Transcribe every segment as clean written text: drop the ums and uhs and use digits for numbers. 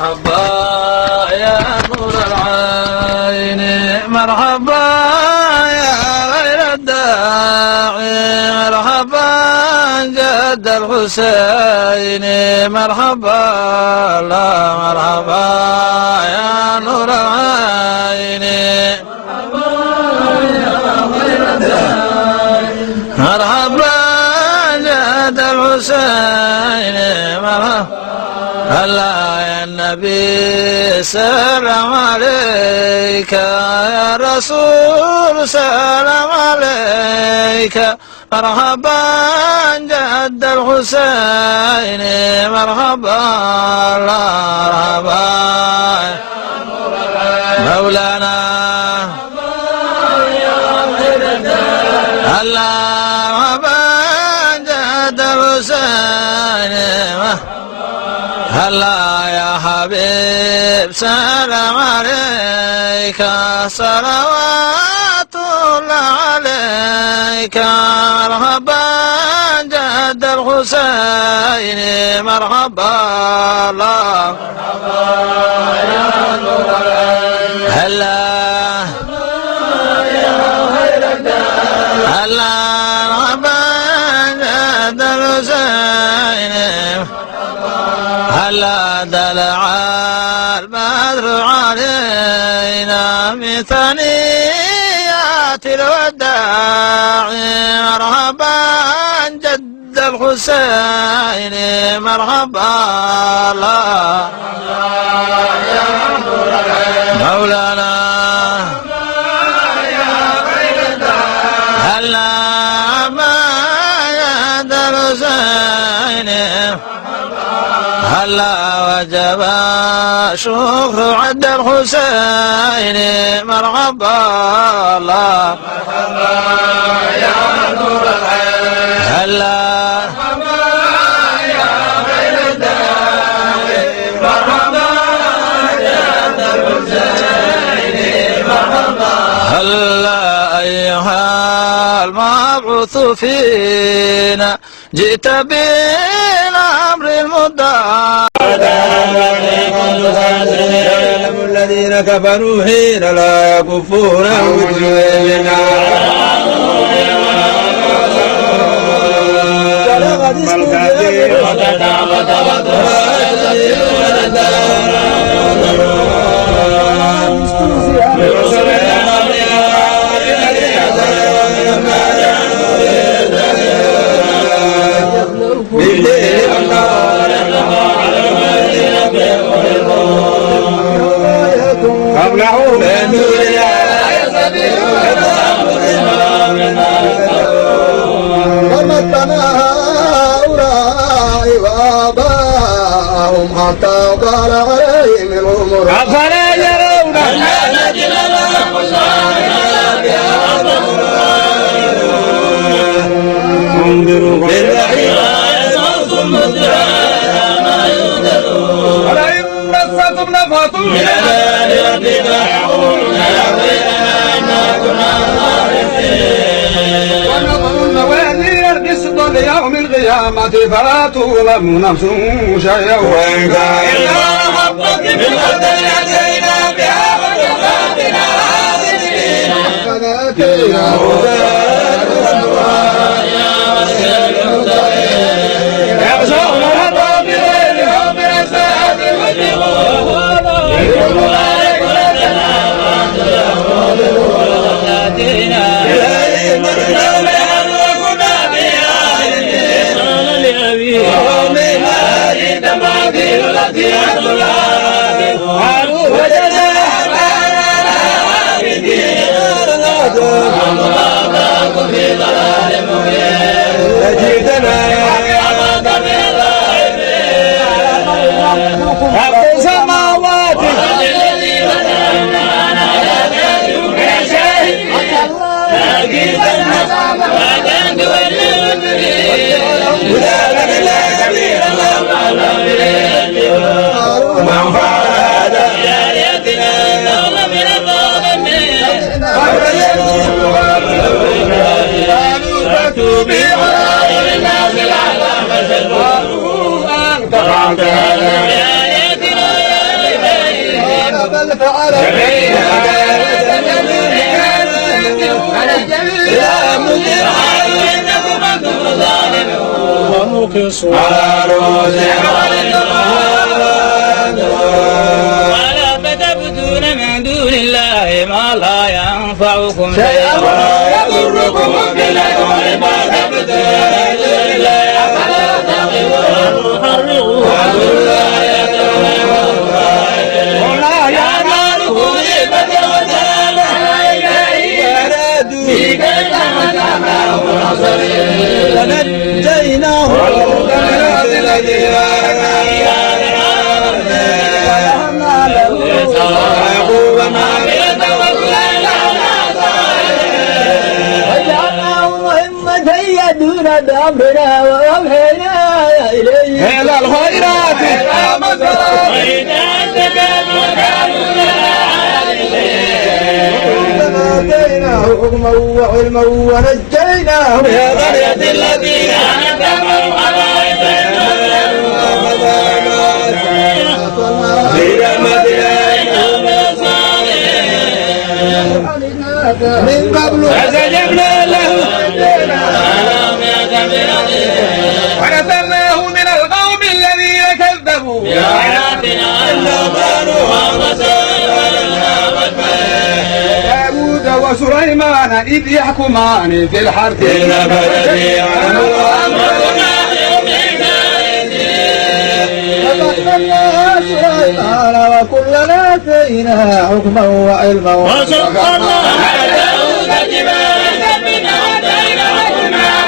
مرحبا يا نور العين مرحبا يا غير الداعي مرحبا جد الحسين مرحبا لا مرحبا يا نور العين مرحبا جد الحسين مرحبا هلا يا النبي سلام عليك يا رسول سلام عليك مرحبا جد الحسين مرحبا لا مرحبا مولانا هلا مرحبا جد الحسين هلا يا حبيب سلام عليك صلوات الله عليك مرحبا جد الحسين مرحبا الله مرحبا يا نور العين هلا يا خير الدار هلا مرحبا جد الحسين هلا دلع البدر علينا من ثنيات الوداع مرحبا جد الحسين مرحبا لا مولانا هلا ما جد الحسين هلا وجب شكر عد الحسين مرحبا الله مرحبا يا نور العين هلا مرحبا يا غير الداعي مرحبا جد الحسين مرحبا هلا أيها المبعوث فينا جئت بالأمر المدعى الذين كفروا حين لا يكفون وجوهنا حتى طال عليهم العمر أفلا يرون أنا نجل لهم انظروا بالرحيم يسعكم الدعاء ما يودرون ولئن مستم نفحة من عذاب ربك يقولون يا ويلنا إنا كنا ظالمين ونضع الموازين القسط ليوم القيامة فلا تظلم نفس شيئا وإن كان إلا ربك بالقدر أتينا بها وكفاتنا عادلين فنأتينا يا وسيل المتقين يخشون ربهم بغير خوف الساعة والجبور يقولون عليك لنا وأنت يقول وأتينا إليه مرنا وكنا بها عالمين ومن هذه التماثيل التي أدلها قالوا وجدنا أبانا عابدين الله في ضلال مبين فجئتنا عبد من اللاعبين رب السماوات الذي بدأنا على ذلك يا شاهد أكيد النصب وكان تولي المدرين ولا لك لا كبير الله من فعل هذا يا ريتنا نول من الظالمين قالوا فاتوا به على الناس العذاب فشروا أن قطعت هذا يا ريتنا فعل على الجميع يا مدير إنكم أنتم ظالمون ونقصوا على ولا فتبدون من دون الله ما لا ينفعكم شيئا ولا يضركم بالله ما تبدون من دون الله فلا تغفروا فنجيناه وجعلناه مهمة يدون بأمرنا وأوحينا إليه إلى الخيرات آتيناه حكما وعلما ونجيناه من القرية التي كانت تأمر على من قبل فاستجبنا له ونصرناه من القوم الذين كذبوا بآياتنا إنهم كانوا داود وسليمان إذ يحكمان في الحرث فقتلنا سليمان وكلنا آتينا حكما وعلما وسخرنا على داود الجبال من آتينا حكما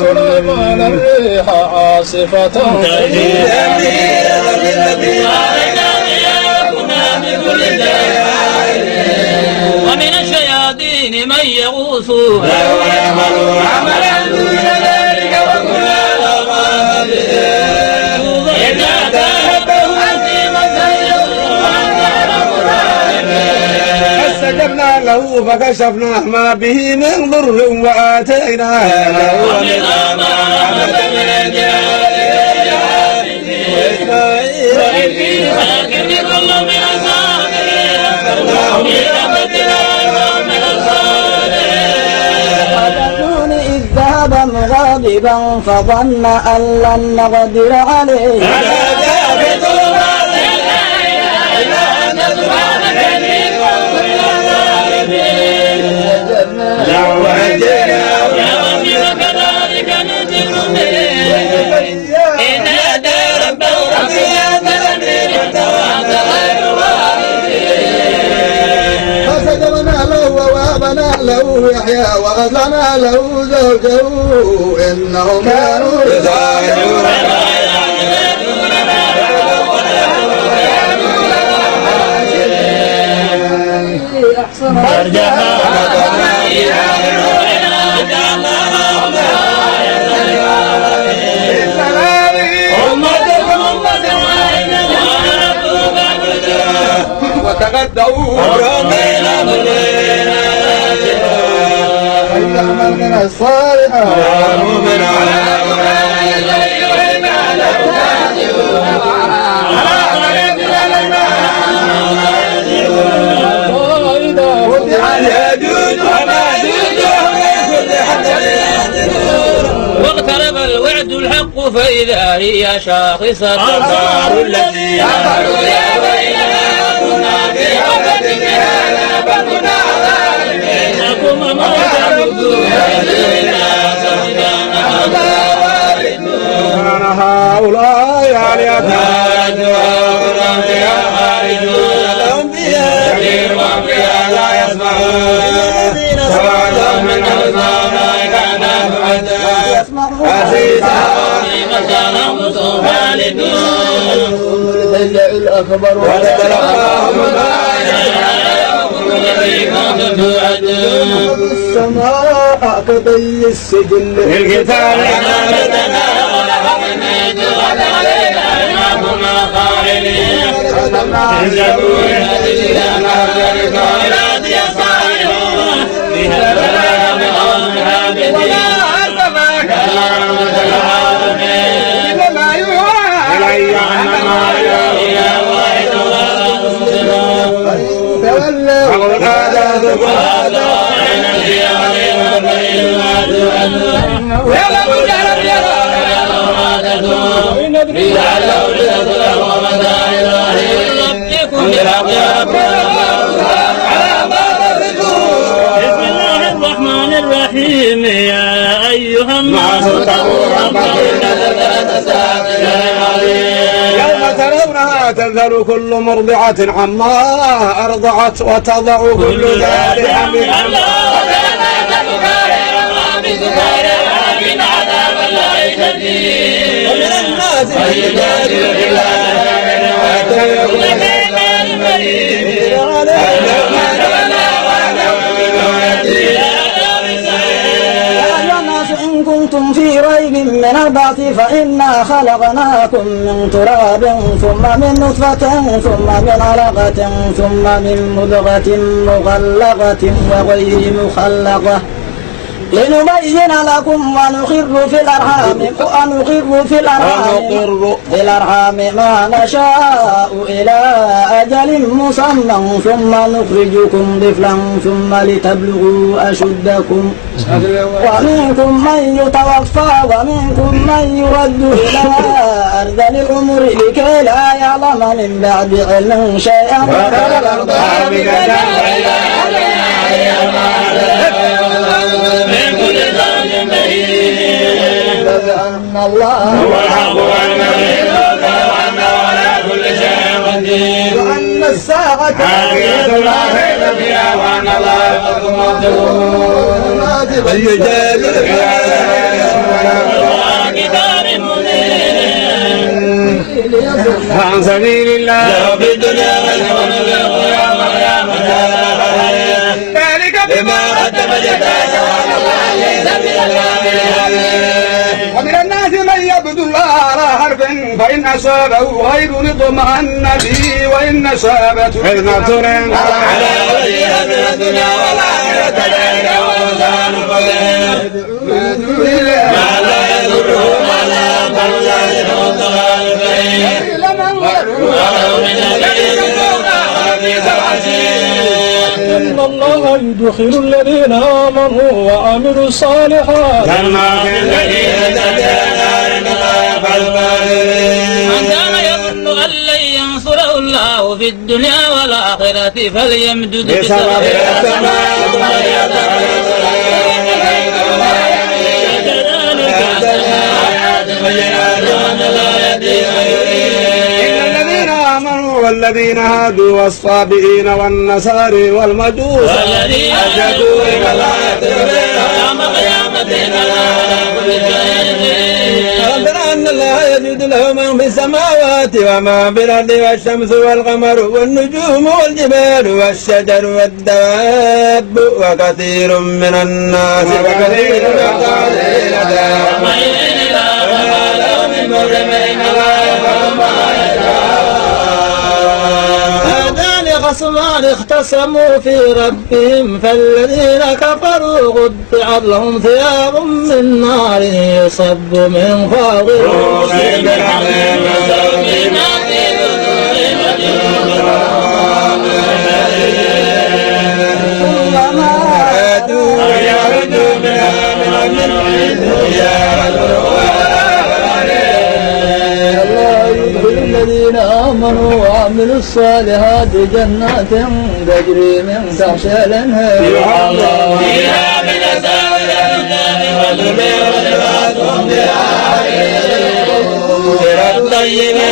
سليمان الريح عاصفة تجري ومن الشياطين من يغوصون ويعملون عملا دون ذلك وكنا لهم إذا تهبهم فاستجبنا له فكشفنا ما به من ضر وآتيناه له من غاضبا فظن أن لن نقدر عليه له يحيى وأهلنا له زوجه إنهم كانوا يسارعون وتغدوا يعمل من الصالحات ومؤمن على واقترب الوعد الحق فإذا هي شاخصة أبصار الذي كفروا يا ويلنا كنا في غفلة هذا فكنا ظالمين كان هؤلاء آلهة لهم فيها كبير وفيها لا يسمعون سواء من أولئك كان بعدا عزيزا مكانهم خالدون الأكبر ولتلقاهم السماء كطي السجل القتال أمامتنا ولحظنيت علينا إمامنا قائلين الزبور الذين البلاد يصالحون فيها البلاد بقوم حامدين وما أسفاك الرحيم يا أيها الناس اتقوا ربكم يوم ترونها تذهل كل مرضعة عما أرضعت وتضع كل ذات حمل ومن الناس من يجادل في إن كنتم في ريب من البعث فإنا خلقناكم من تراب ثم من نطفة ثم من علقة ثم من مضغة مخلقة وغير مخلقة لنبين لكم ونقر في الأرحام ما نشاء إلى أجل مسمى ثم نخرجكم طفلا ثم لتبلغوا أشدكم ومنكم من يتوفى ومنكم من يرد إلى أرذل الأمور لكي لا يعلم من بعد علم شيئا أن الله هو الحق وأن على كل شيء قدير وأن الساعة آتية لا ريب فيها وأن الله يبعث من يجادل فيها كتاب منير عن سبيل الله في الدنيا واليوم القيامة ذلك بما قدم يداك وأن الله ليس بالظالمين ومن الناس من يعبد الله على حرف فإن أصابه خير اطمأن به وإن أصابته فتنة على وجهه من الدنيا والآخرة ذلك هو الخزي القدير ما لا يضره ولا ينفعه ذلك هو الضلال البعيد ولو من الذين في إن الله يدخل الذين آمنوا وعملوا الصالحات جنات الذين من كان يظن أن لن ينصره الله في الدنيا والآخرة فليمدد بسبب السماء والذين هادوا والصابئين والنصارى والمجوس والذين أشركوا بالله يوم قيامة ربنا أن الله يجد له من في السماوات وما في الأرض والشمس والقمر والنجوم والجبال والشجر والدواب وكثير من الناس وكثير من القائلين خصمان اختصموا في ربهم فالذين كفروا قطعت لهم ثياب من نار يصب من فوق رؤوسهم الحميم كلما أرادوا أن يخرجوا منها من الذين آمنوا وعملوا الصالحات جنات تجري من تحتها الأنهار فيها من أساور والنبي ولباسهم فيها طيبة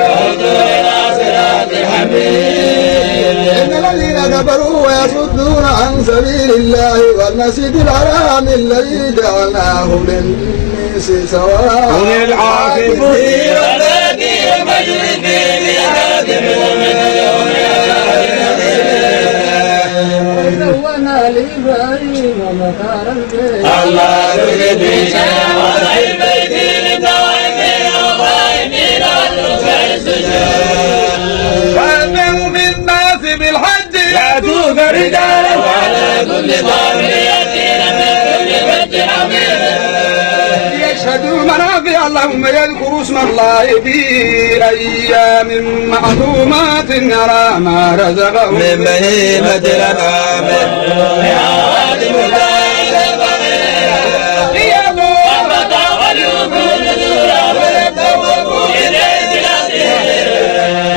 إلى صراط الحميد إن الذين كفروا ويصدون عن سبيل الله والمسجد الحرام الذي جعلناه للناس سواء العاقب لإبراهيم مكان البيت الله يريد شيئا وضع البيت للطوائفين والقائمين والركع السجود وأذن في الناس بالحج يأتوك رجالا وعلى كل ضامر يأتين من كل فج عميق ليشهدوا منافع اللهم يذكروا اسم الله في أيام معلومات على ما رزقهم من بهيمة الأنعام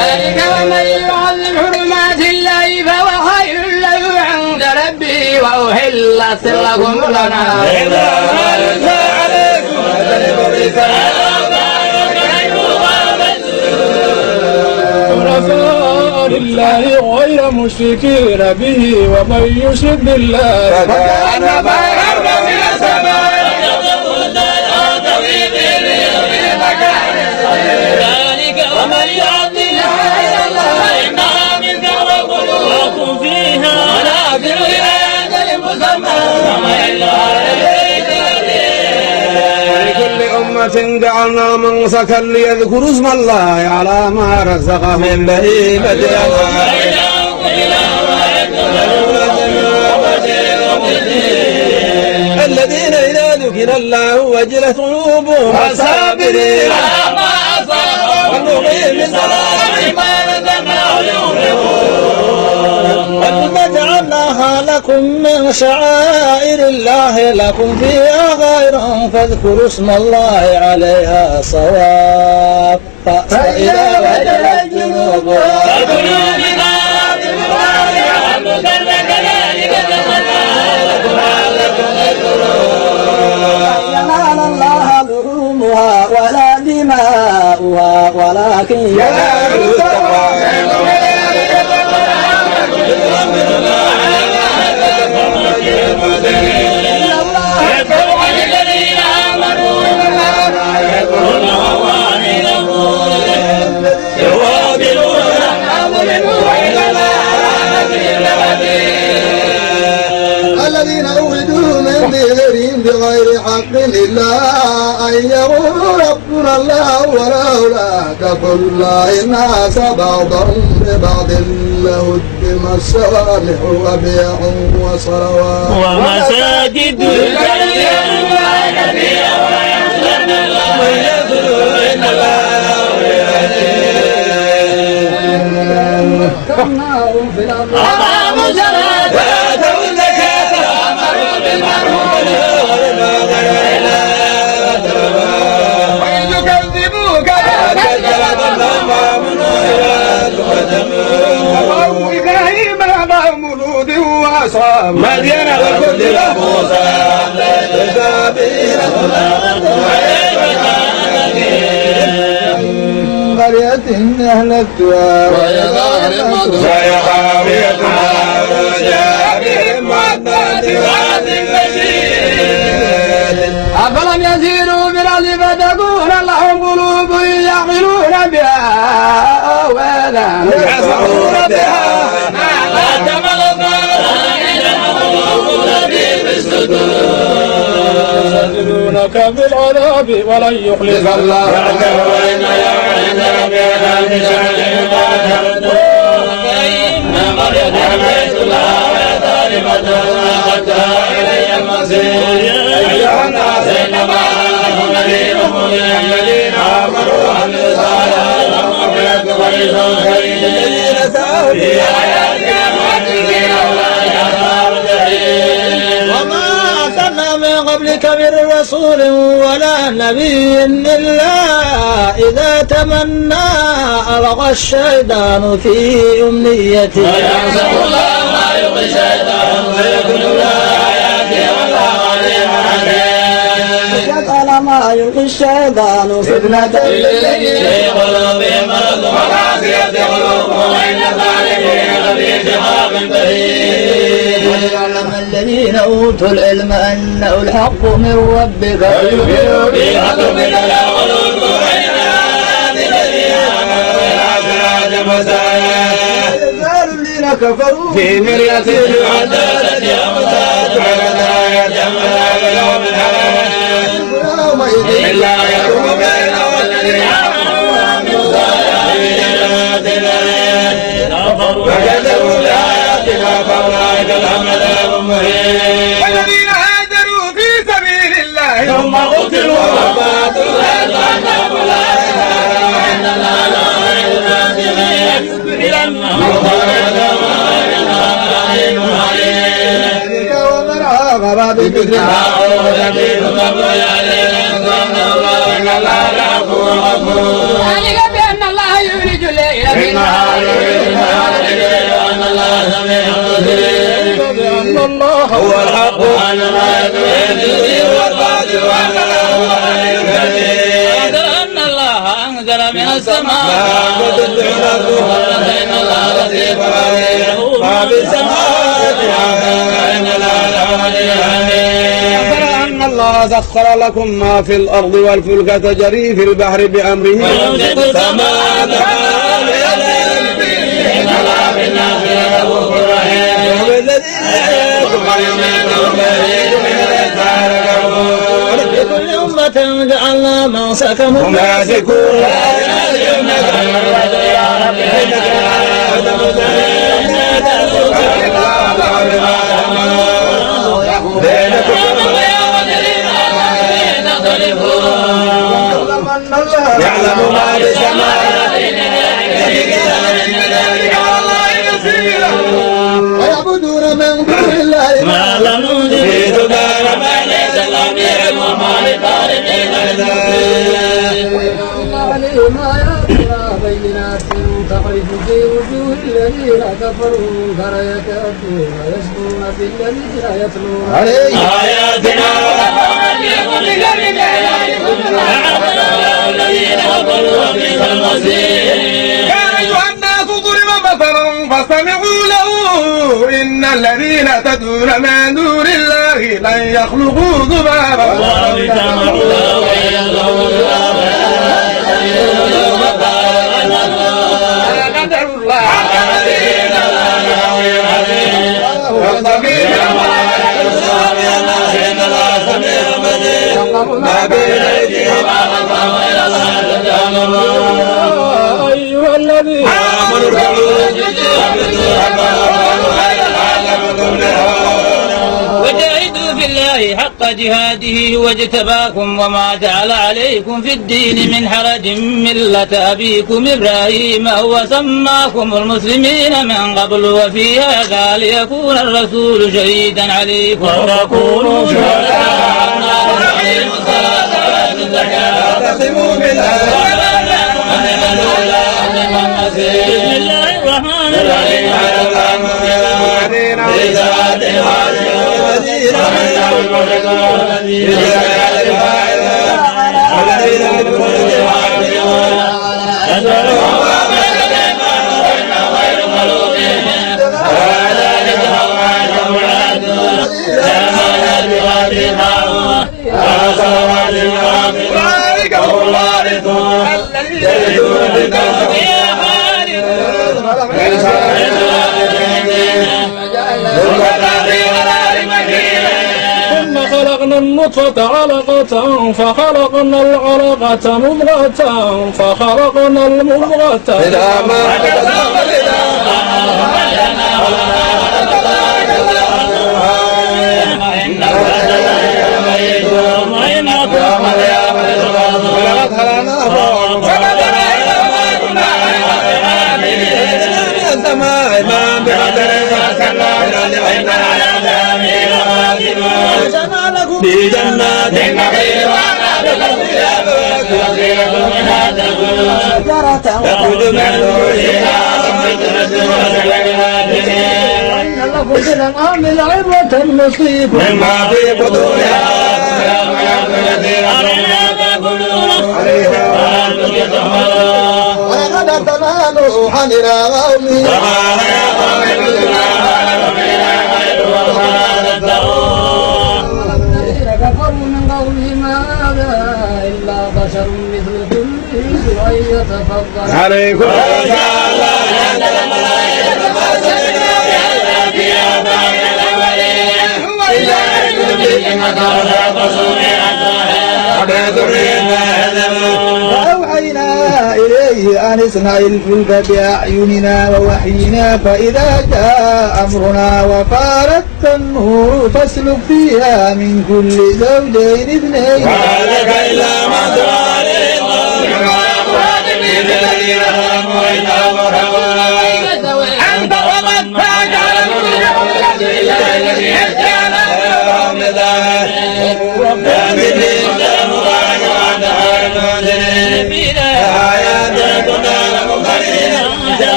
ذلك ومن يعظم حرمات الله فهو خير له عند ربه وأحلت لكم الأنعام حنفاء لله غير مشركين به ومن يشرك بالله فكأنما من السماء ذلك ومن يعظم شعائر الله فإنها من تقوى القلوب فيها منافع إلى أجل مسمى ولكل أمة جعلنا منسكا ليذكروا اسم الله على ما رزقهم من بهيمة الأنعام الذين إذا ذكر الله وجلت قلوبهم والصابرين على ما أصابهم والمقيم الصلاة ما رزقناهم ينفقون وَإِذْ جعلناها لكم من شعائر الله لكم فيها خير فاذكروا اسم الله عليها صواف فإذا وجلت جنوبها فكلوا منها وأطعموا ربك كذلك ينال الله لحومها ولا دماؤها ولكن يناله التقوى الذين أولدوا من ديرهم بغير حق إلا أن يقولوا ربنا الله ولولا دفع الله الناس بعضهم ببعض لهدم الصالح وبيع وصلوات ومساجد مكناهم في الأرض أقاموا الصلاة وآتوا الزكاة وأمروا بالمعروف وإن يكذبوك فقوم إبراهيم قوم لوط وأصحاب مدين وكذب موسى قرية أهلكتها وهي خاوية على جابهم وعدات وعد أفلم يسيروا في الأرض فتكون لهم قلوب يعقلون بها أو آذان يسمعون بها يستعجلونك بالعذاب ولن يخلف الله وما أرسلنا من قبلك من رسول ولا نبي إلا إذا تمنى ألقى الشيطان في أمنيته فجعل ما يلقي الشيطان فتنة للذين وليعلم الذين أوتوا العلم أنه الحق من ربك الذين كفروا في مرية يومئذ إلا يحكم بينهم الذين وكذبوا بآياتنا فأولئك لهم عذاب مهين والذين هاجروا في سبيل الله ثم قتلوا وماتوا ويتعلموا لا إله إلا الله لأنه ومن عاقب بمثل ما ذلك بأن الله يولج الليل في النهار وأن الله سميع بصير بأن الله هو الحق وأن ما يدري والباطل وأن له علي كبير أن الله أنزل من السماء وأن الله لطيف خبير ما في السماوات وإن الله علي كبير أن الله سخر لكم ما في الأرض والفلك تجري في البحر بأمره ويمسك السماء إن الله بالناس لرؤوف رحيم لكل أمة جعلنا منسكهم هم ياسكون يعلم ما في السماء ويعبدون من دون الله ما لم نريد دار ما ليس لم يعلم وما لطالبين عليهم آياتنا بينات تخرج في وجوه الذين كفروا المنكر يكادون يسطون بالذين يتلون عليه آياتنا الذين كفروا وبئس المصير يا أيها الناس ضرب مثل فاستمعوا له إن الذين تدعون من دون الله لن يخلقوا ذبابا ولو اجتمعوا له ويلقوا قدر الله ما بين أيديهم وما أيها الذين وجاهدوا في الله حق جهاده واجتباكم وما جعل عليكم في الدين من حرج ملة أبيكم إبراهيم هو سماكم المسلمين من قبل وفي هذا ليكون الرسول شهيدا عليكم وتكونوا شهداء على الناس وأقيموا الصلاة وآتوا الزكاة واعتصموا بالله بسم الله الرحمن الرحيم ثم خلقنا النطفة علقة فخلقنا العلقة مضغة فخلقنا المضغة في جنات النخيل تخرج من ظهورها إن لكم في الأنعام لعبرة نصيب مما في بطونها ولقد أرسلنا نوحا إلى قومه الذين كفروا من قولهم هذا إلا بشر مثلكم يريد أن يتفضل عليكم فأوحينا إليه أن اصنع الفلك بأعيننا ووحينا فإذا جاء أمرنا وفارت النور فاسلك فيها من كل زوجين اثنين وهلك إلا من تبالي أنت ومن فاجعل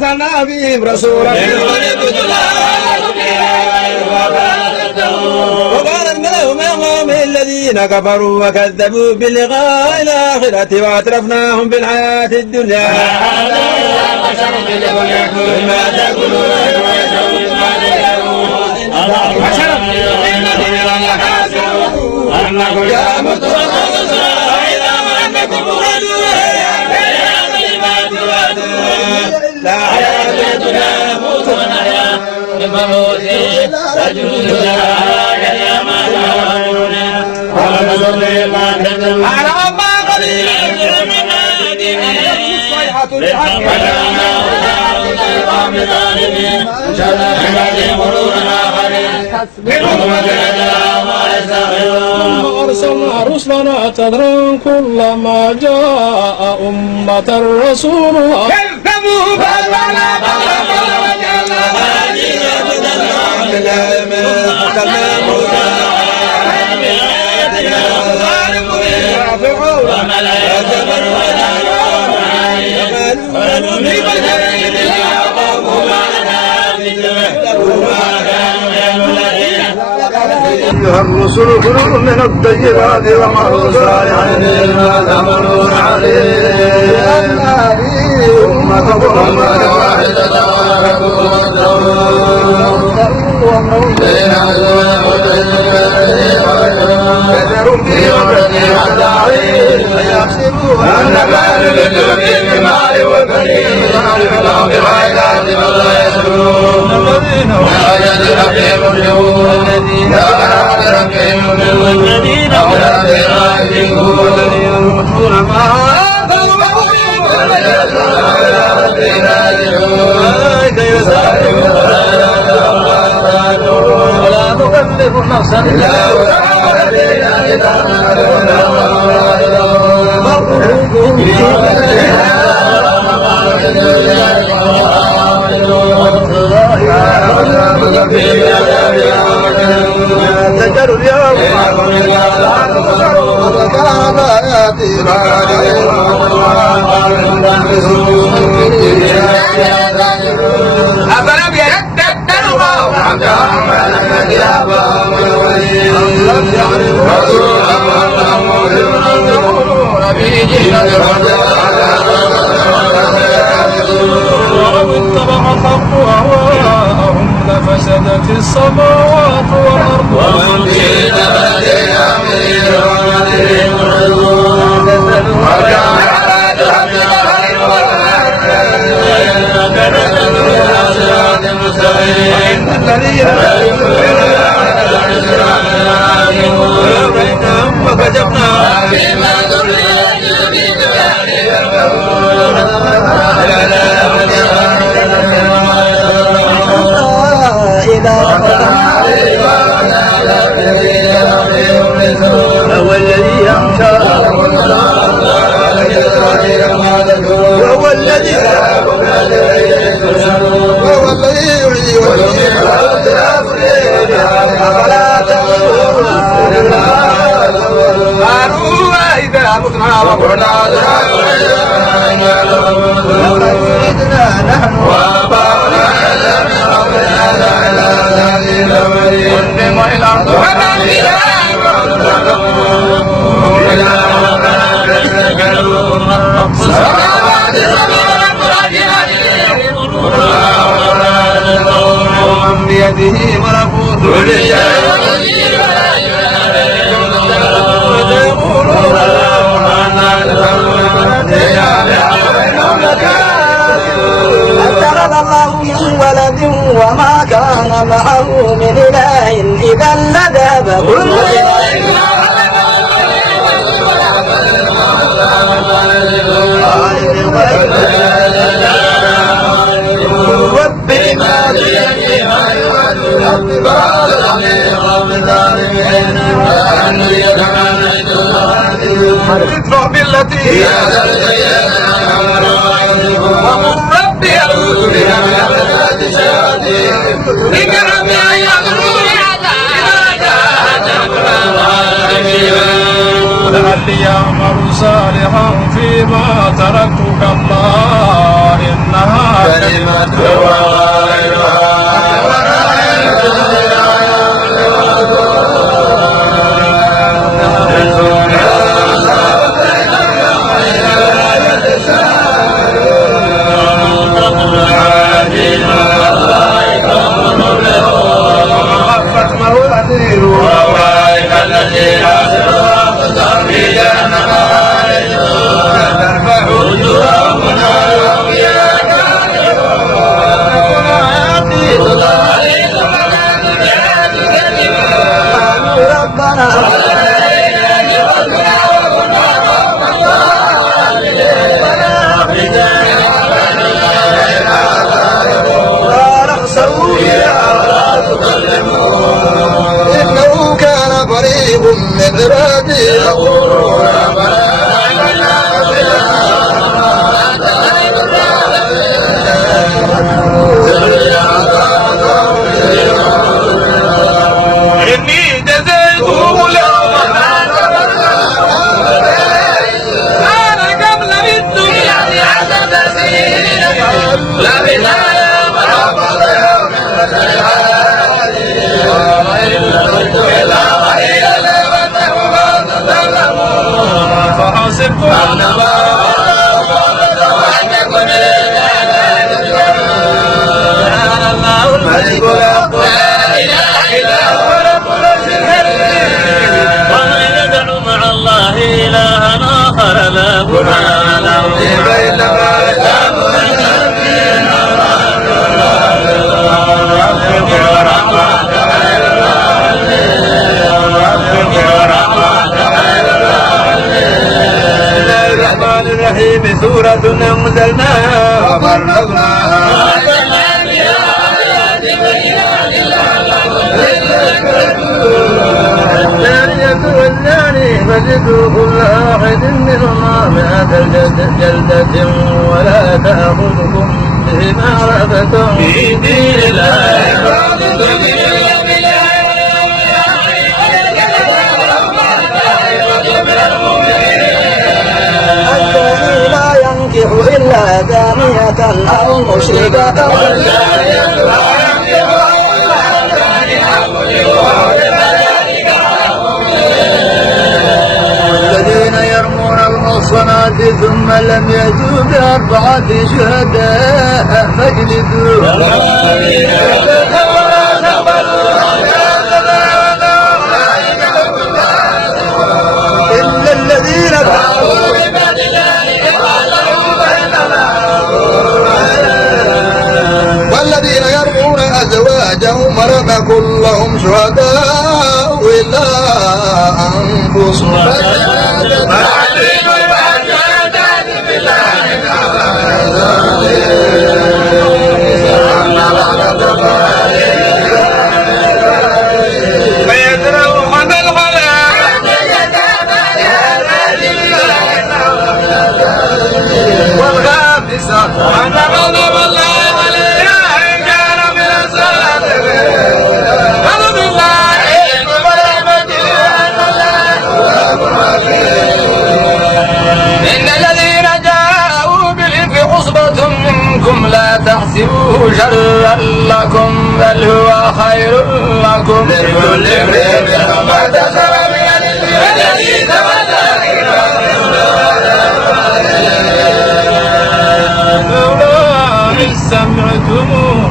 فأرسلنا بهم رسولا وقال الملأ من قوم الذين كفروا وكذبوا بلقاء الآخرة وأترفناهم بالحياة الدنيا مما تأكلون أنكم يا متوسط إذا ما أنكم لا حياة الدنيا موت ونحيا بموت رجل يا ما تعملون على ما قليل من الصيحة أرسلنا رسلنا تدرا كلما جاء أمة رسولها كذبوا فأتبعنا بعضهم أيها الرسل كلوا من الطيبات وعملوا صالحا بما تأمرون عليه أمتكم أمة واحدة كثر في أمرتي حتى عليه فيحسبون أن ما نريد بالمال والبنين ونعرف بالعائلات ولا يسرون الذين ربهم اليوم الذين ربهم الذين الذين يموتون ما ولا نكلف نفسا الا تجر اليوم أفلم يتذكروا ولو اتبع الحق أهواءهم لفسدت السماوات والأرض ومن فيهن هو الذي يمشى وهو الذي يحيي ويميت أفلا تشكرون قالوا إذا متنا وقعنا نحن وآباؤنا بيده ملكوت كل شيء اتخذ الله من ولد وما كان معه من إله إذا لذهب كل ادفع بالتي هي وقل ربي أعوذ بك من همزات الشياطين إن ربي أن يحضرون لعلي أعمل صالحا فيما تركت كلا إنها كلمة إنه كان قريب من عبادي يقول إني جزيتهم اليوم أنا قبل بالدنيا بعدد سنين لبثا فحسبت أنما الله الملك لا إله إلا هو رب العرش الكريم ومن يدعو مع الله إلها آخر لا برهان له الرحيم سورة أنزلناها وفرقناها الثانية والثاني فجدوا كل واحد منهما 100 جلدة ولا تأخذكم بهما رأفة في دين الله الذي لا ينكح إلا زانية أو مشركة الذين يرمون المحصنات ثم لم يأتوا ب4 شهداء فاجلدوهم إلا الذين والذين يرمون أزواجهم ولم يكن لهم شهداء إلا أنفسهم لا تحسبوه شرا لكم بل هو خير لكم لكل امرئ ما اكتسب من الذي تولى لولا إذ سمعتموه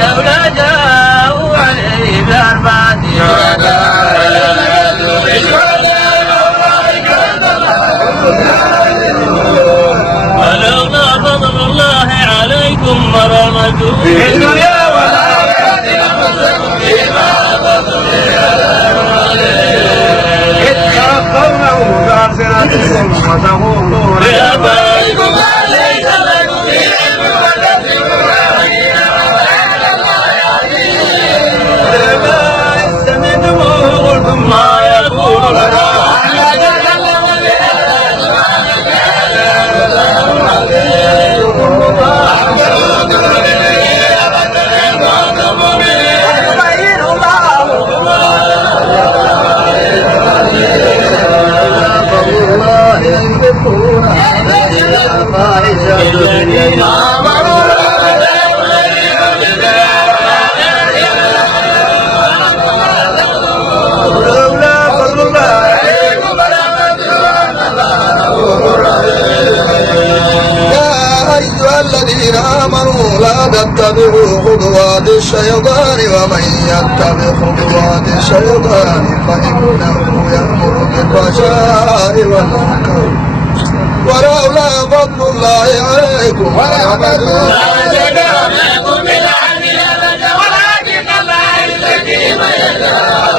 لولا جاءوا عليه ب4 شهداء ولولا فضل الله عليكم ورحمته في الدنيا والآخرة لمسكم فيما أخذتم إذ خلقتموه بألسنتكم وتقولون بآبائكم ما ليس لكم به علم وتكذبون آمنوا لا تتبعوا خطوات الشيطان ومن يتبع خطوات الشيطان فإنه يأمر بالفحشاء والمنكر ولولا فضل الله عليكم ورحمته ولكن الله يزكي من يشاء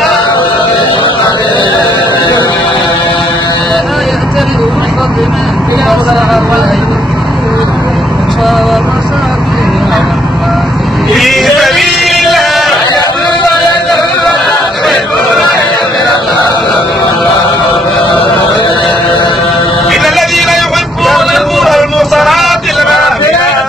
في سبيل إن الذين يحبون المرسلات المؤمنات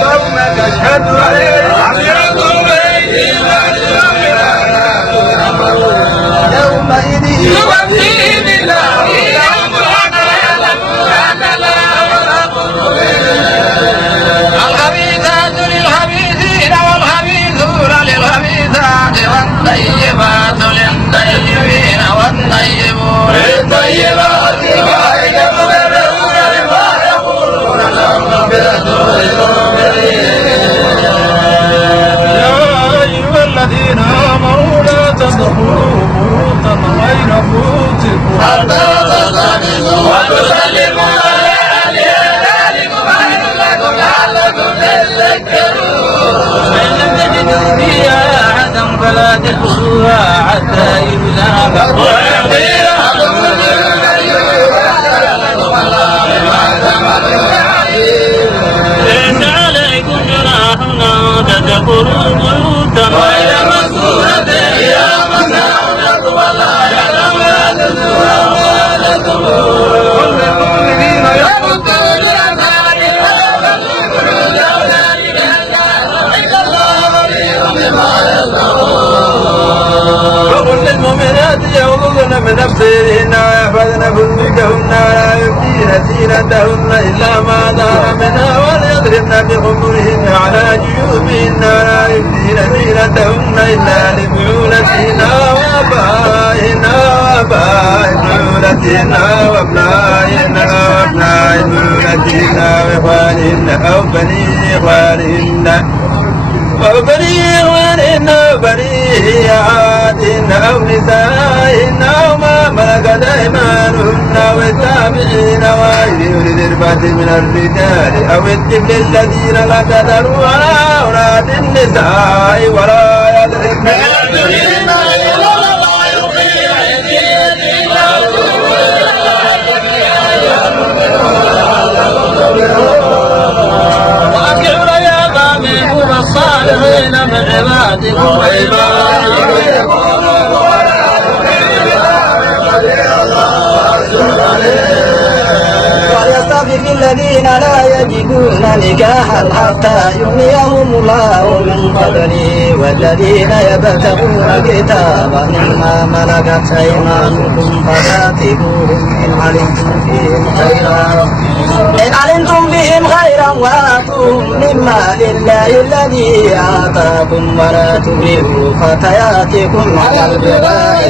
ثم تشهد عليهم يومئذ يوفيهم الله الخبيثات للخبيثين والخبيثون للخبيثات والطيبات للطيبين والطيبون للطيبات وما يكفرون لما يقولون لهم مغفرة يا أيها الذين آمنوا لا تدخلوا بيوتا غير بيوتكم حتى تستأنسوا وتسلموا على أهلها ذلكم خير لكم لعلكم تذكرون فإن لم تجدوا فيها أحدا فلا تدخلوها حتى يؤذن لكم ويقيل لكم ليس عليكم جناح أن تدخلوا بيوتا غير مسكونة فيها متاع لكم والله يعلم ما تبدون أموالكم والمؤمنين يغضوا من أبصارهم ويقولوا لأولادهم إن الله بصير بما يصنعون وقل للمؤمنات يغضضن من أبصارهن ويحفظن فروجهن ولا يبدين زينتهن إلا ما ظهر منها وليضربن بخمرهن على جيوبهن ولا يبدين زينتهن إلا لبعولتهن وآبائهن وآباء بعولتهن وأبنائهن وأبناء بعولتهن وإخوانهن أو بني إخوانهن وبني إخوانهن وبني أعادهن أو نسائهن أو ما ملكت أيمانهن والتابعين وغير أولي الإربة من الرجال أو الطفل الذين لا قدروا على أولاد النساء ولا يضربن بأرجلهن إلا ما يخفين أيديهن وأنكحوا الأيام منكم الصالحين من عبادكم وإمائكم وليستعفف الذين لا يجدون نكاحا حتى يغنيهم الله من فضله والذين يبتغون الكتاب مما ملكت أيمانكم فكاتبوهم إن علمتم بهم خيرا وآتوهم مما لله الذي آتاكم ولا تكرهوا فتياتكم على البغاء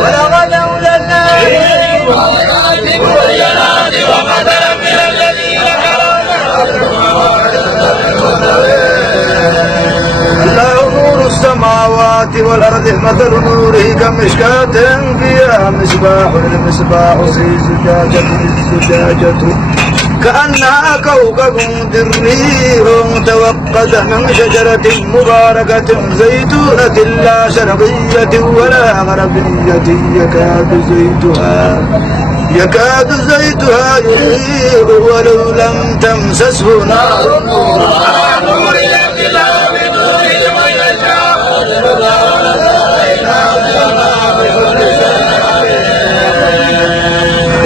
ولقد أوجدنا وقدرا من الذين الله نور السماوات والأرض مثل نوره كمشكاة فيها مصباح المصباح في زجاجة كأنها كوكب دري توقد من شجرة مباركة زيتونة لا شرقية ولا غربية يكاد زيتها يضيء ولو لم تمسسه نار نور على نور يأتي الله بنوره من يشاء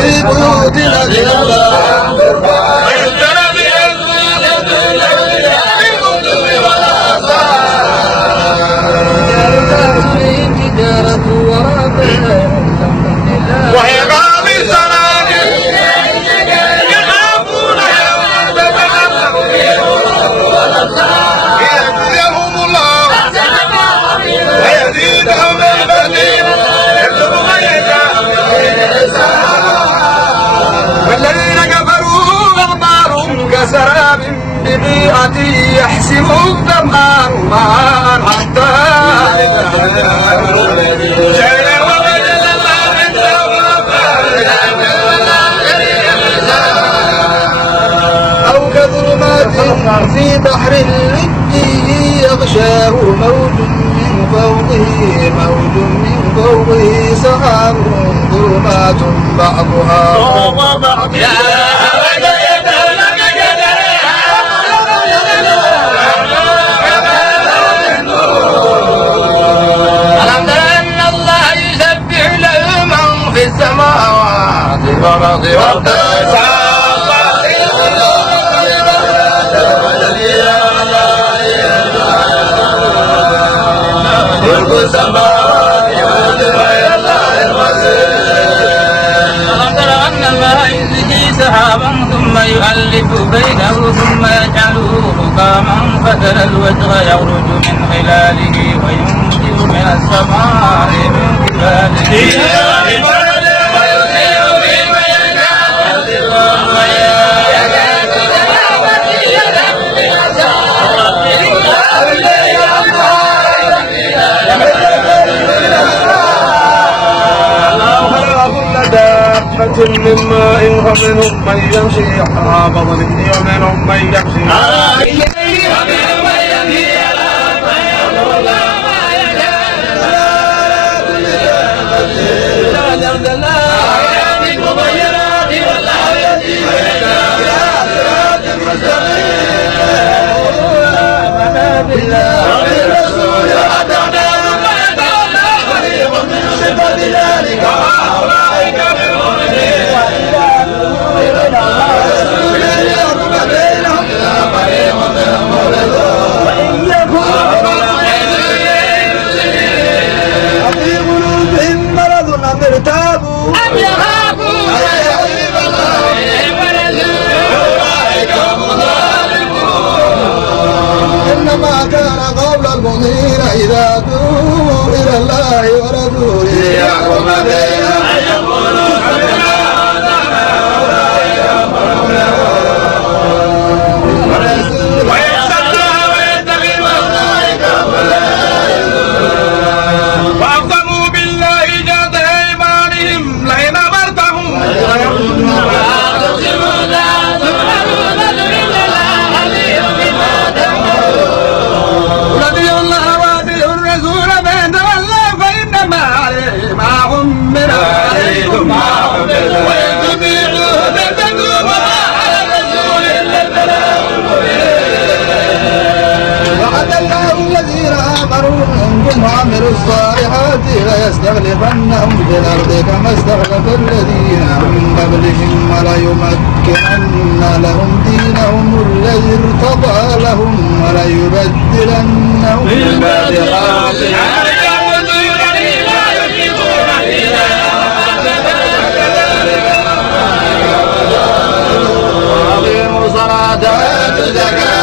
في بيوت أذن الله وإقام الصلاة يخافون يوما تتقلب فيه القلوب والأبصار خطيئة يحسب الظمآن ماء حتى أو كظلمات في بحر لجي يغشاه موج من فوقه سحاب ظلمات بعضها فوق بعض ألم تر أن الله يسبح له من في السماوات والأرض والطير ملك السماوات والأرض وإلى الله المصير. ألم تر أن الله يزجي سحابا ثم يؤلف بينه ثم يجعله ركاما فترى الودق يخرج من خلاله وينزل من السماء من جبال من ماء فمنهم من يمشي على بطنه ومنهم من يمشي على إنما كان قول المؤمنين إذا دعوا إلى الله ورسوله ليحكم بينهم أن يقولوا سمعنا وأقسموا بالله جهد أيمانهم لئن أمرتهم رضي الله وأطيعوا الرسول فإن تولوا فإنما عليه ما حمل عليكم ما حمل وإن تطيعوه تهتدوا وما على الرسول إلا البلاغ المبين. وعد الله الذين آمنوا منكم وعملوا الصالحات ليستخلفنهم في الأرض كما استخلف الذين من قبلهم وليمكنن لهم دينهم الذي ارتضى لهم وليبدلنهم من بعد خوفهم وأقيموا الصلاة وآتوا الزكاة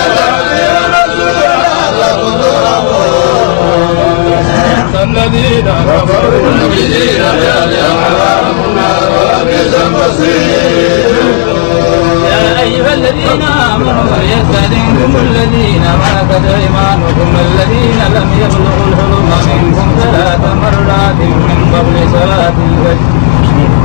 الذين كفروا الذين يعلمون وبئس المصير. يا أيها الذين آمنوا ليستأذنكم الذين ملكت أيمانكم الذين لم يبلغوا الحلم منكم 3 مرات من قبل صلاة الفجر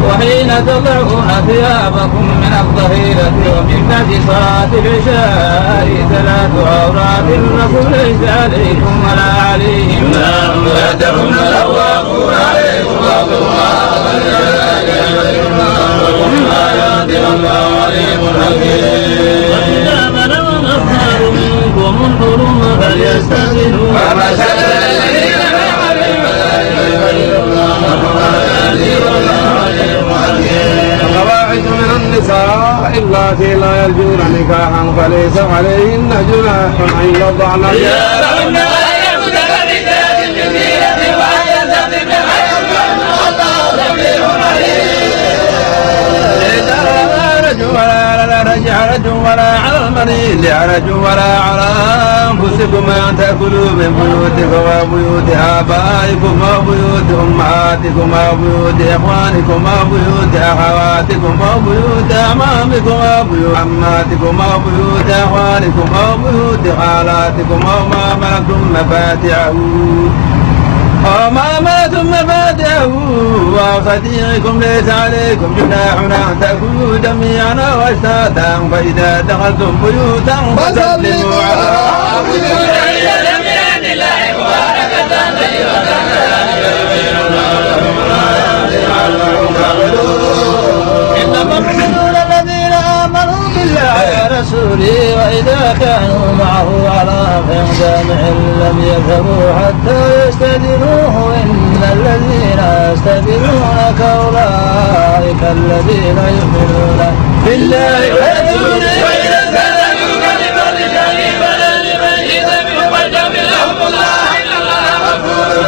وحين تضعون ثيابكم من الظهيرة ومن بعد صلاة العشاء 3 عورات لكم ليس عليكم ولا عليهم جناح يدعون الأوابون عليكم وما يأتي الله عليم حكيم. وإذا بلغ الأطهار منكم انظروا فليستأذنوا ومثل الذين القواعد من النساء اللاتي لا يرجون نكاحا فليس عليهن جناح أن يضعن ثيابهن ولا على المريض حرج ولا على أنفسكم أن تأكلوا من بيوتكم وبيوت آبائكم وبيوت أمهاتكم وبيوت إخوانكم وبيوت أخواتكم وبيوت أعمامكم وبيوت عماتكم وبيوت أخوانكم وبيوت خالاتكم وما ملكتم مفاتحه وصديقكم ليس عليكم جناح أن تأكلوا جميعا وأشتاتا فإذا دخلتم بيوتا فسلموا على إنما المؤمنون الذين آمنوا بالله ورسوله وإذا كانوا معه على أمر جامع لم يذهبوا حتى يستأذنوه إن الذين يستأذنونك أولئك الذين يؤمنون بالله ورسوله وإذا سألوك لفضل شيء فلا لمن يذهب وجملهم الله إن الله غفور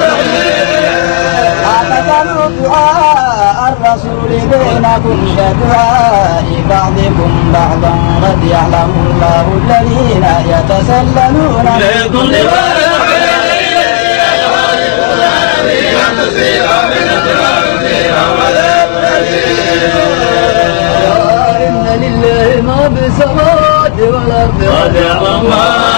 اعتزلوا دعاء الرسول بينكم كدعاء بعضكم بعضا قد يعلم الله الذين يتسللون منكم لواء إن لله ما في السماوات والأرض قد يعلم ما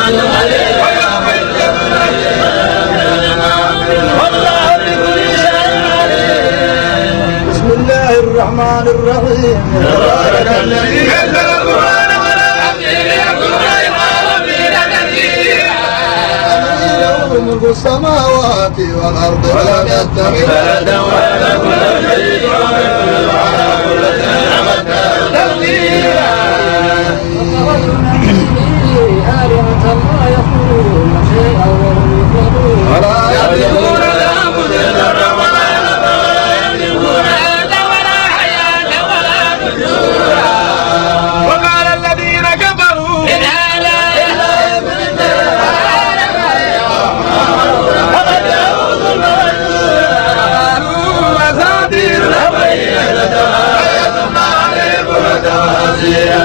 الرحمن الرحيم تبارك الذي نزل القرآن على عبده ليكون للعالمين نذيرا له ملك السماوات والأرض ولم يتخذ ولدا ولا كل شيء وعلى كل شيء تقديرا آلهة ما يقولون شيئا وهم يفرحون ولا يملكون لأنفسهم ضرا ولا نفعا ولا يملكون موتا ولا حياة ولا نشورا وقال الذين كفروا إن هذا إلا ابن فقد جاءوا ظلما قالوا أساطير الأولين ثم عليهم متواصيا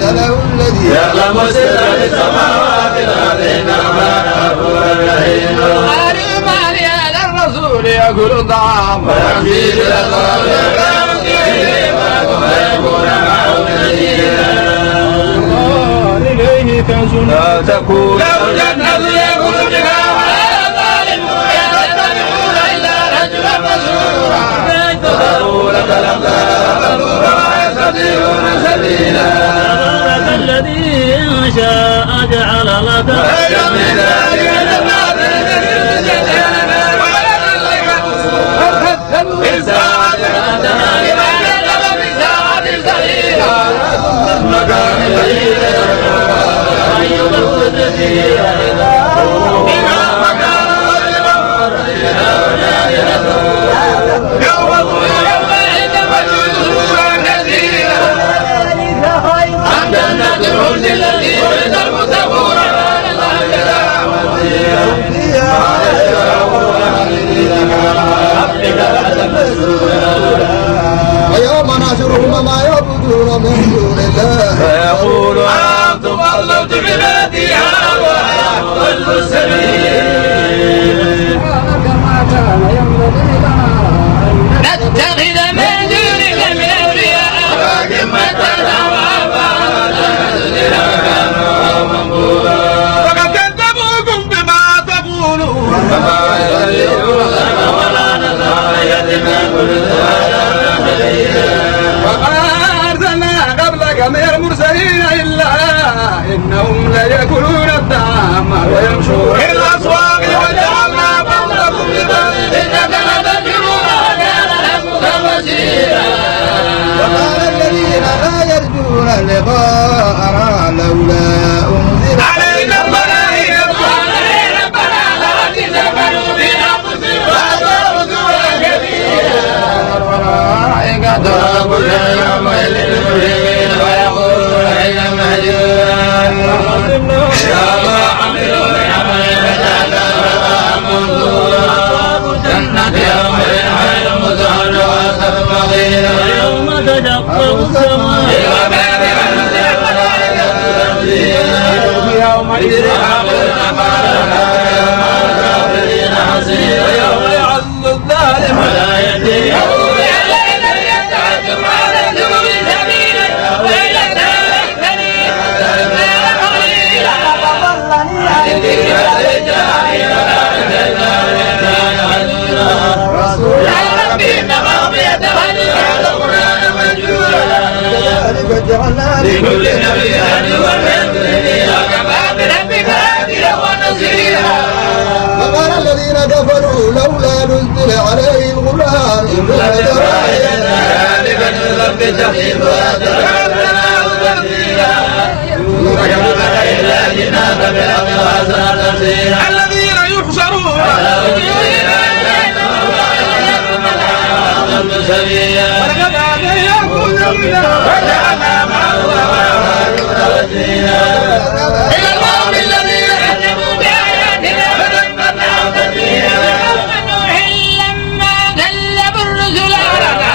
له الذي يعلم سر السماوات والأرض إنه كان غفورا رحيما قالوا ما لهذا الرسول يأكل الطعام ويمشي في الأسواق ويكون معه نذيرا إليه كنز لا تكون له جنة يأكل بها ولا ظالم يتبعون إلا رجلا مسرورا ضربوا لك الأمثال وما يستطيعون سبيلا الذي إن شاء جعل لك خيرا من ذلك جنات في ساعة إذا كذب في ساعة سريرا من مكان بعيد يبصر فيها إلى مكان يوم يومئذ مجدورا كثيرا عن جنة الخلد التي وعد المتقون كان الله جزاء وزيرا ويوم نحشرهم وما يعبدون من دون الله فيقول أنتم أضللت ببلدي هذا ويضل السبيل كما كان ينبغي لنا أن نتخذ من دونك من أولياء ولكن متعنا وقد كذبوكم بما تقولون فما يصلون ولا نصر يتنا كل وما أرسلنا قبلك من المرسلين إلا إنهم ليأكلون الطعام ويمشون إلا وجعلنا لكل نبي هدي وكفى بربك هاديا ونصيرا. فقال الذين كفروا لولا نزل عليه القرآن مثل ذلك نثبت به وأتبعناه ترتيلا. وكما إلا جئناك بالحق وأحسن تفسيرا. الذين يحشرون ولقد آتيناكم وجعلنا معه إلى القوم الذين كذبوا بآياتنا فدمرناهم تدميرا. نوح لما كذب الرسل وجعلنا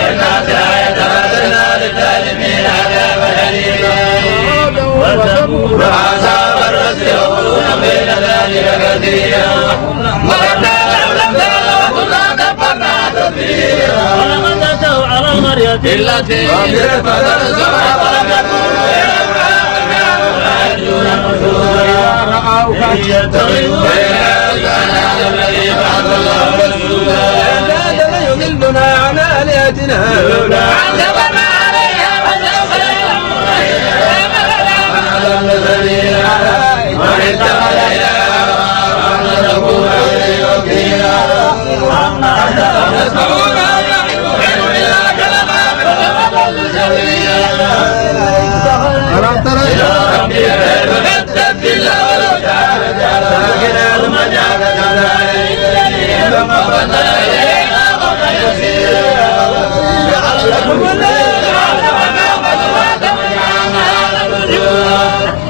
للناس آية فأعتدنا للظالمين عذابا أليما. وثمود وأصحاب الرس يقولون بين ذلك كثيرا. ضربنا لهم الأمثال وكنا دبرنا تدبيرا. ولقد أتوا على القرية التي أمرت فدرسوها فلكتوا إن يتخذون الذي بعث الله رسولا. كاد ليضلنا عن آلهتنا لولا أن صبرنا عليها فسوف يعلمون أضل سبيلا. من اتخذ إلهه أن تكون عليه وكيلا. يسمعون ما يعلمون إلا كلما أضل سبيلا. ألم تر إلى ربك كيف كذب ولو شاء لجعل ثم جعل كذلك ثم بدل إلينا قولا يسيرا. جعل لكم الليل والنهار خلفة وجعلنا لكم نشورا.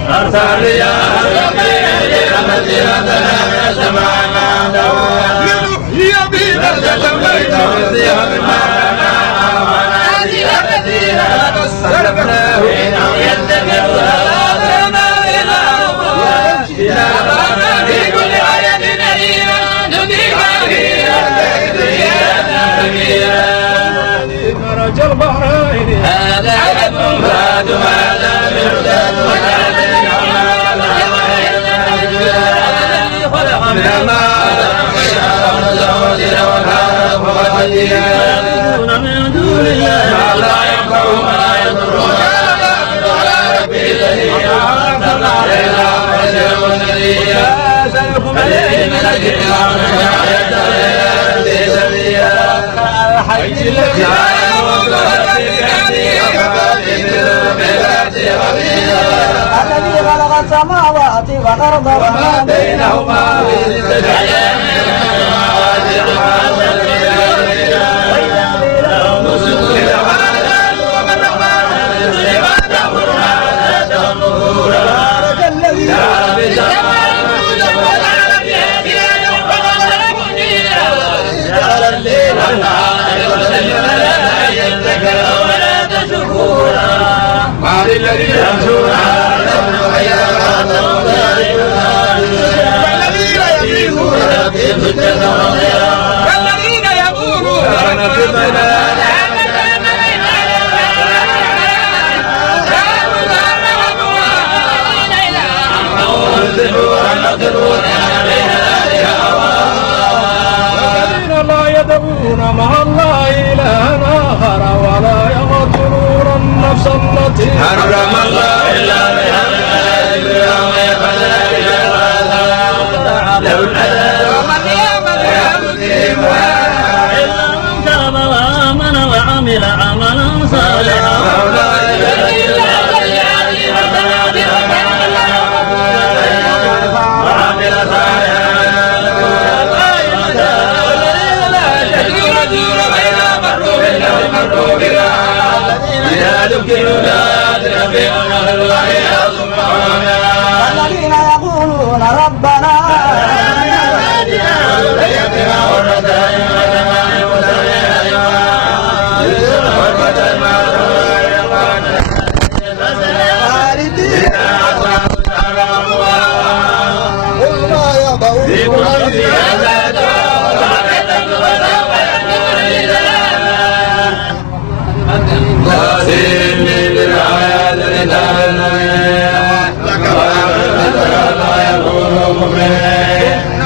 أرسل الرياح بين مسيرتنا من السماء ماء دورا لنحيي به بلدة ميتا ونسقيها مما ونادي كثيرا. فاستغفرناه إنه يتبع صراطنا إلى أبانا في كل آية نذيرا نذيقا مرج البحرين هذا عذب فرات وهذا مرسل وهذا خلق من الماء وقديرا من دون الله ما لا ينفع ولا يضر ولا ربي سبيلا. أرسلنا علينا بشرا ونذيرا. سلكم عليه من أجل سبيلا. الحج الذي لا يموت الذي خلق السماوات والأرض وما بينهما في ستة أيام الذين يمشون على الأرض والذين يبيتون ربهم سجدا وقياما والذين يقولون ربنا والذين لا يدعون مع الله إلها آخر ولا يقتلون النفس التي حرم الله إلا بحق يوم يفعل له العذاب ومن يعمل يهدهم إلا من تاب وآمن وعمل عملا صالحا الذين يقولون ربنا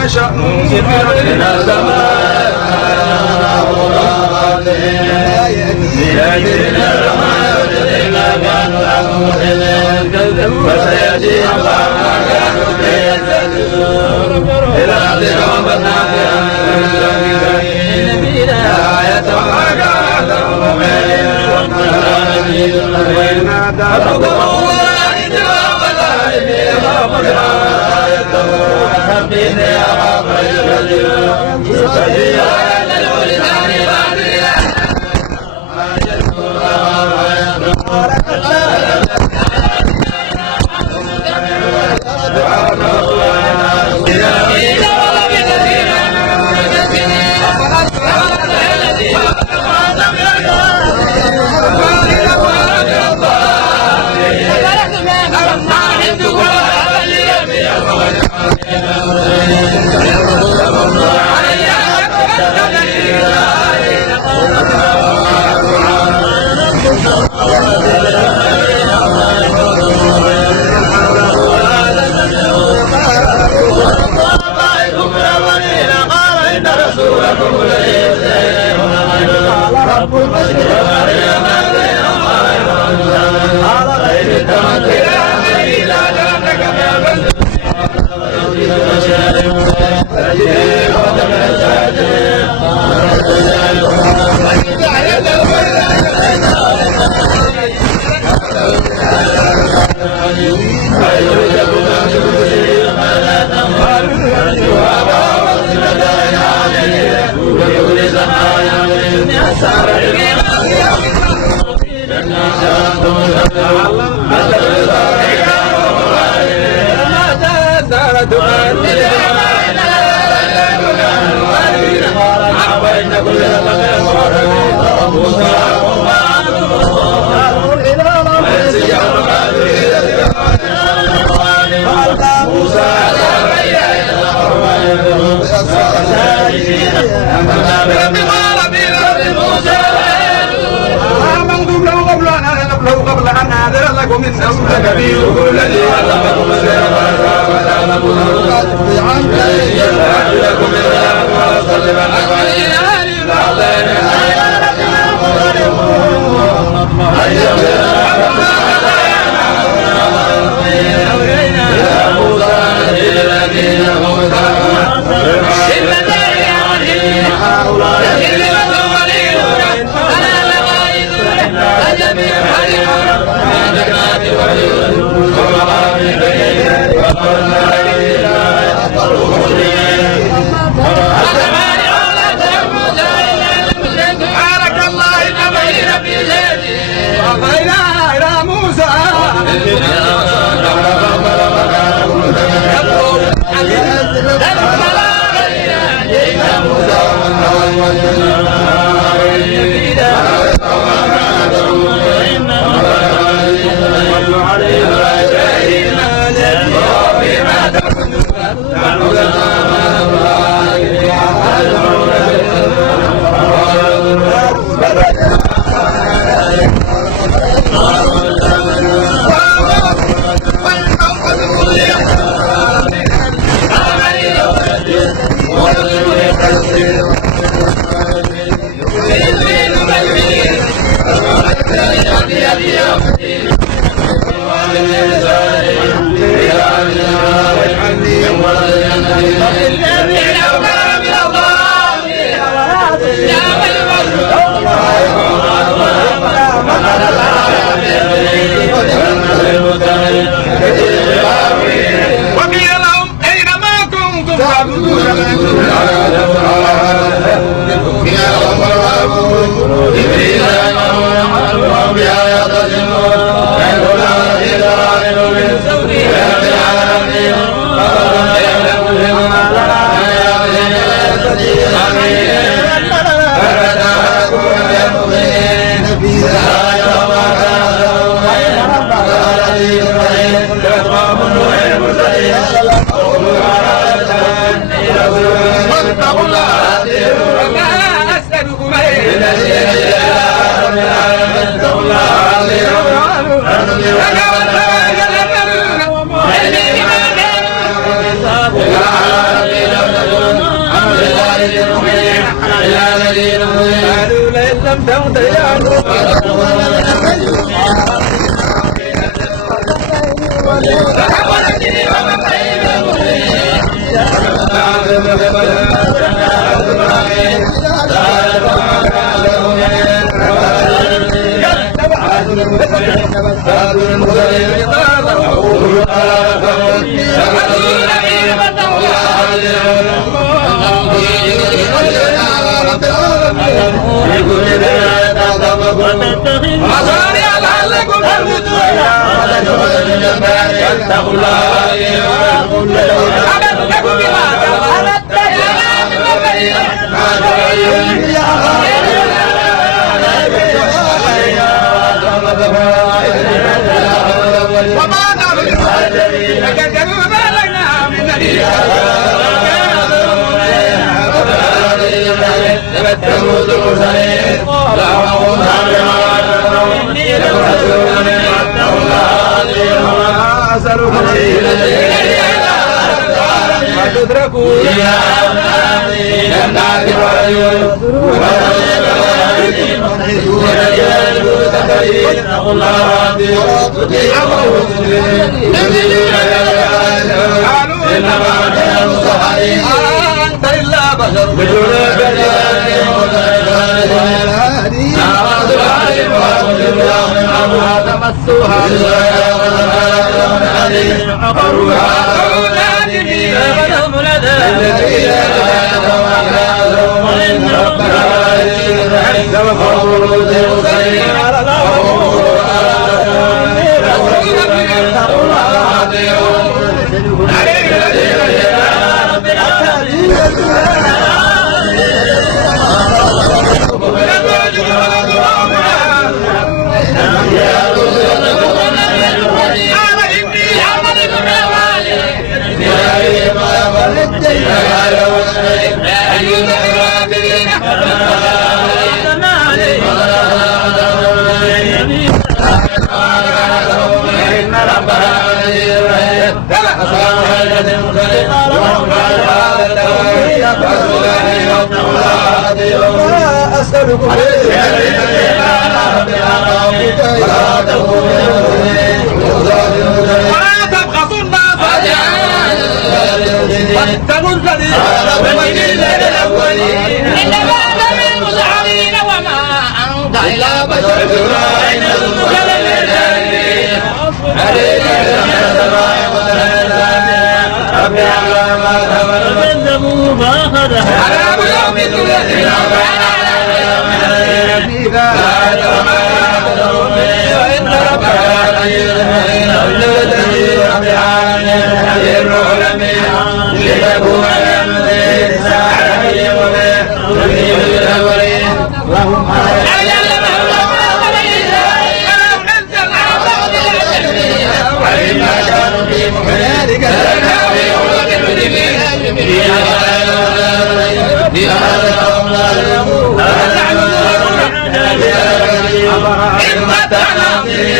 نشأ وسيأتي الله ما كانوا به يستهزئون إلى أرضهم فاسمعوا إن في آية ما كان لهم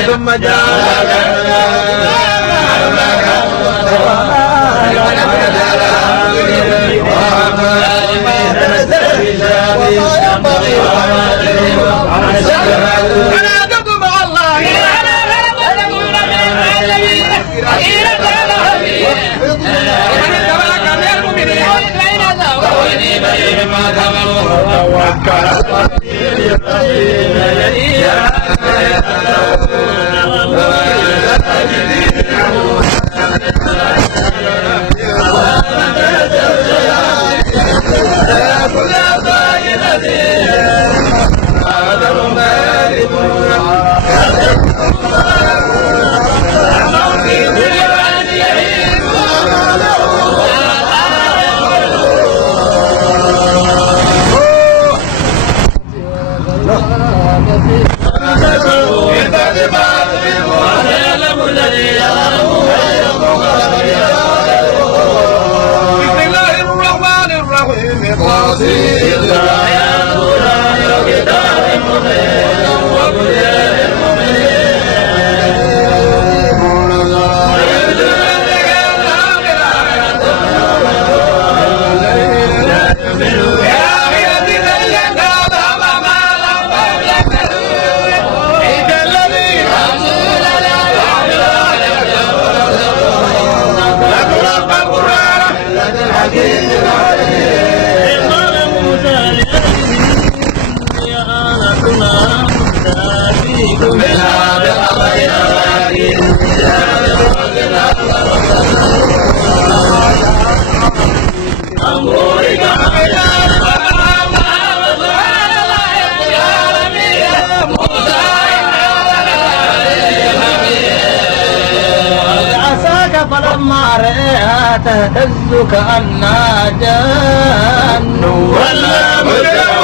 ثم الذي يعلم تظن كأنها جان ولا مدرك